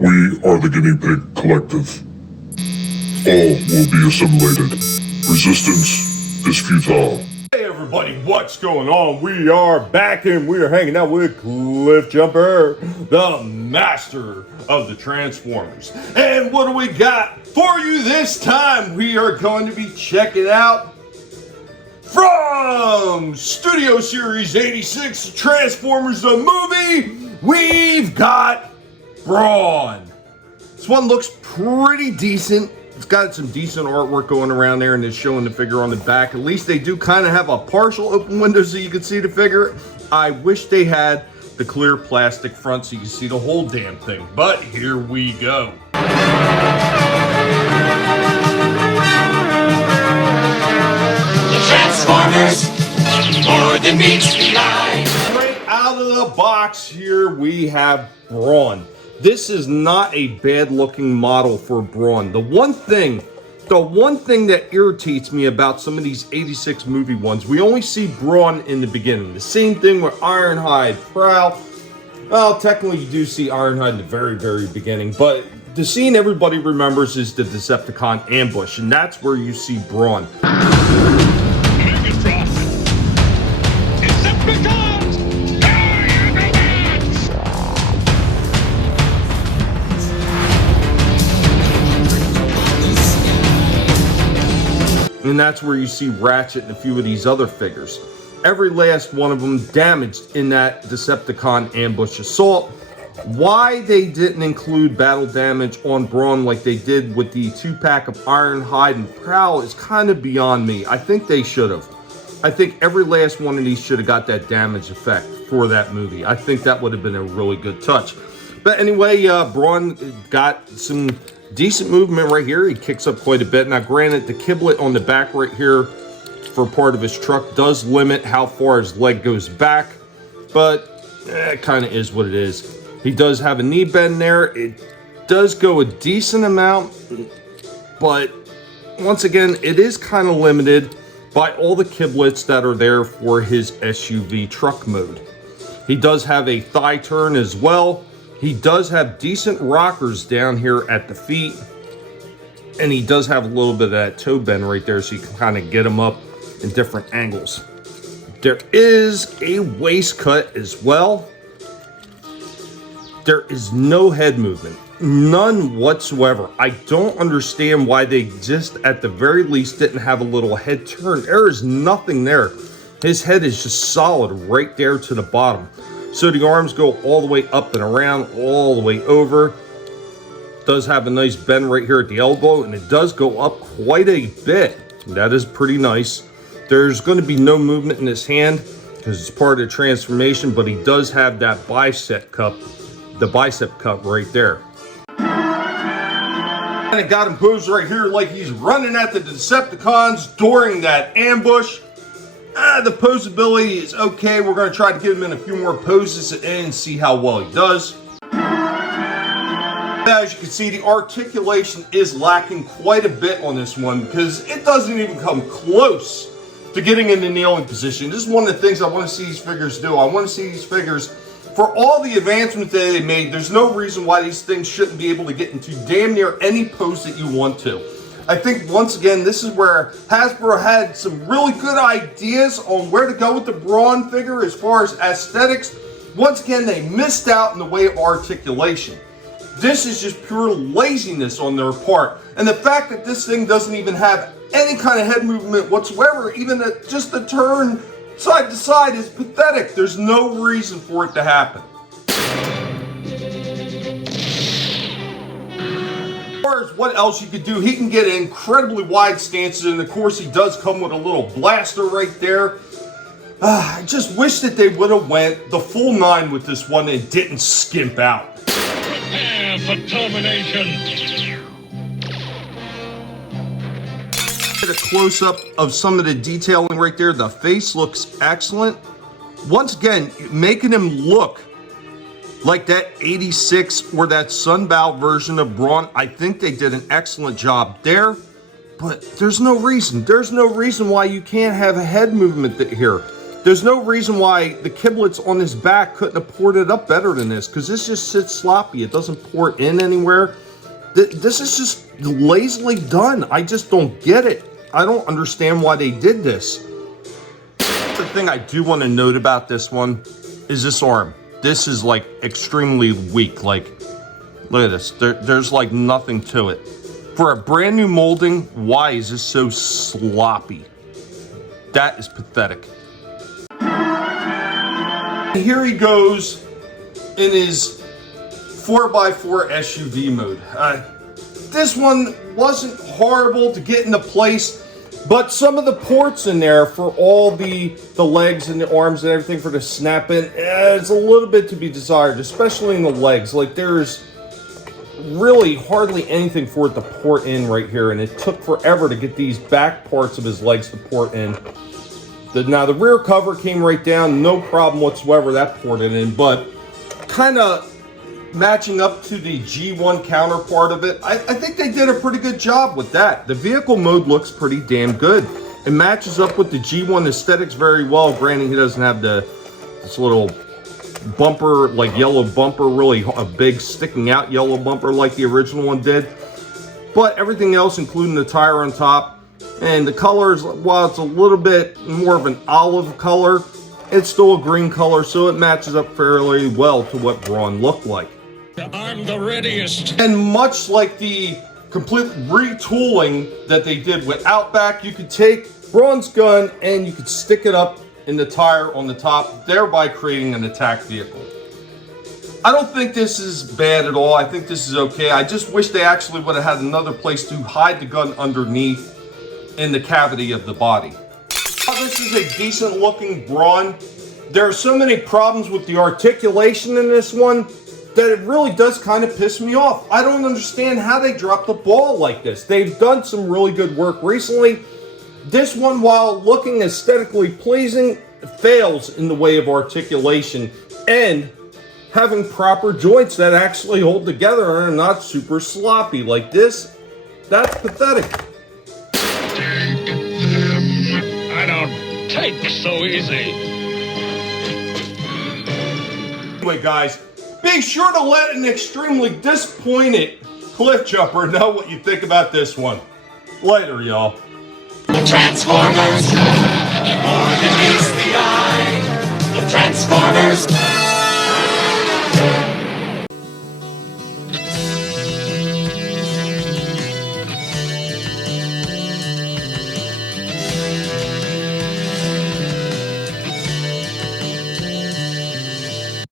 We are the Guinea Pig Collective. All will be assimilated. Resistance is futile. Hey everybody, what's going on? We are back and we are hanging out with Cliff Jumper, the master of the Transformers. And what do we got for you this time? We are going to be checking out from Studio Series 86 Transformers the movie. We've got Brawn. This one looks pretty decent. It's got some decent artwork going around there, and it's showing the figure on the back. At least they do kind of have a partial open window so you can see the figure. I wish they had the clear plastic front so you can see the whole damn thing. But here we go. The Transformers, more than meets the eye. Right out of the box here we have Brawn. This is not a bad looking model for Brawn. The one thing that irritates me about some of these 86 movie ones, we only see Brawn in the beginning. The same thing with Ironhide, Prowl. Well, technically you do see Ironhide in the very, very beginning, but the scene everybody remembers is the Decepticon ambush, and that's where you see Brawn. And that's where you see Ratchet and a few of these other figures. Every last one of them damaged in that Decepticon ambush assault. Why they didn't include battle damage on Brawn like they did with the 2-pack of Ironhide and Prowl is kind of beyond me. I think they should have. I think every last one of these should have got that damage effect for that movie. I think that would have been a really good touch. But anyway, Brawn got some decent movement right here. He kicks up quite a bit. Now, granted, the kiblet on the back right here for part of his truck does limit how far his leg goes back, but it kind of is what it is. He does have a knee bend there. It does go a decent amount, but once again, it is kind of limited by all the kiblets that are there for his SUV truck mode. He does have a thigh turn as well. He does have decent rockers down here at the feet, and he does have a little bit of that toe bend right there, so you can kind of get him up in different angles. There is a waist cut as well. There is no head movement, none whatsoever. I don't understand why they just, at the very least, didn't have a little head turn. There is nothing there. His head is just solid right there to the bottom. So the arms go all the way up and around, all the way over. Does have a nice bend right here at the elbow, and it does go up quite a bit. That is pretty nice. There's going to be no movement in his hand because it's part of the transformation, but he does have that bicep cup, the bicep cup right there. And it got him posed right here like he's running at the Decepticons during that ambush. The posability is okay. We're going to try to get him in a few more poses and see how well he does. As you can see, the articulation is lacking quite a bit on this one because it doesn't even come close to getting in the kneeling position. This is one of the things I want to see these figures do. I want to see these figures, for all the advancements that they made, there's no reason why these things shouldn't be able to get into damn near any pose that you want to. I think, once again, this is where Hasbro had some really good ideas on where to go with the Brawn figure as far as aesthetics. Once again, they missed out in the way of articulation. This is just pure laziness on their part. And the fact that this thing doesn't even have any kind of head movement whatsoever, even just the turn side to side, is pathetic. There's no reason for it to happen. What else you could do, he can get incredibly wide stances, and of course he does come with a little blaster right there. I just wish that they would have went the full 9 with this one and didn't skimp out. Prepare for termination. Get a close-up of some of the detailing right there. The face looks excellent. Once again, making him look like that 86 or that Sunbow version of Brawn. I think they did an excellent job there, but there's no reason. There's no reason why you can't have a head movement here. There's no reason why the kiblets on his back couldn't have poured it up better than this, because this just sits sloppy. It doesn't pour in anywhere. This is just lazily done. I just don't get it. I don't understand why they did this. The thing I do want to note about this one is this arm. This is like extremely weak. Like, look at this. There's like nothing to it. For a brand new molding, why is this so sloppy? That is pathetic. Here he goes in his 4x4 SUV mode. This one wasn't horrible to get into place, but some of the ports in there for all the legs and the arms and everything for the snap in, it's a little bit to be desired, especially in the legs. Like, there's really hardly anything for it to port in right here, and it took forever to get these back parts of his legs to port in. Now the rear cover came right down, no problem whatsoever, that ported in, but kind of matching up to the G1 counterpart of it, I think they did a pretty good job with that. The vehicle mode looks pretty damn good. It matches up with the G1 aesthetics very well. Granted, he doesn't have this little bumper, like yellow bumper, really a big sticking out yellow bumper like the original one did. But everything else, including the tire on top, and the colors, while it's a little bit more of an olive color, it's still a green color, so it matches up fairly well to what Brawn looked like. I'm the readiest. And much like the complete retooling that they did with Outback, you could take Brawn's gun and you could stick it up in the tire on the top, thereby creating an attack vehicle. I don't think this is bad at all. I think this is okay. I just wish they actually would have had another place to hide the gun underneath in the cavity of the body. This is a decent looking Brawn. There are so many problems with the articulation in this one that it really does kind of piss me off. I don't understand how they dropped the ball like this. They've done some really good work recently. This one, while looking aesthetically pleasing, fails in the way of articulation and having proper joints that actually hold together and are not super sloppy like this. That's pathetic. I don't take so easy. Anyway, guys, be sure to let an extremely disappointed cliff jumper know what you think about this one. Later, y'all. The Transformers, more than meets the eye. The Transformers.